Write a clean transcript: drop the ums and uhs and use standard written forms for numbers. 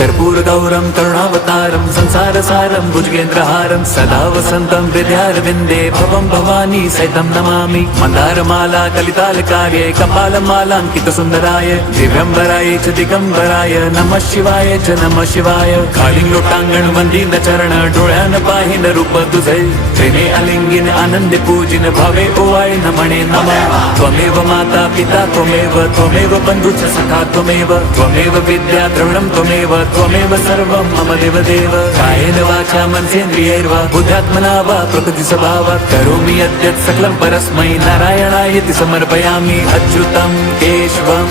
कर्पूर गौरम करुणावतारम संसार सारम भुजगेंद्रहारम सदा वसंतम हृदयारविंदे भवम भवानी सहितं नमामि मंदारमाला कलितालकार्ये कपालमालांकित सुंदराय दिव्यंबराय च दिगंबराय नमः शिवाय च नमः शिवाय खालील लोटांगण वंदीन चरण डोळ्यान पाहिन रूप तुझे प्रेमे अलिंगिन आनंदे पूजिन भावे ओवाळे नमणे नमः त्वमेव माता पिता त्वमेव बंधुच सखा त्वमेव विद्या द्रविणं त्वमेव सर्वं मम देवदेव कायेन वाचा मनसेन्द्रियैर्वा बुद्ध्यात्मना वा प्रकृति स्वभावात् करोमि यद्यत् सकलं परस्मै नारायणायति समर्पयामि अच्युतं केशवम्।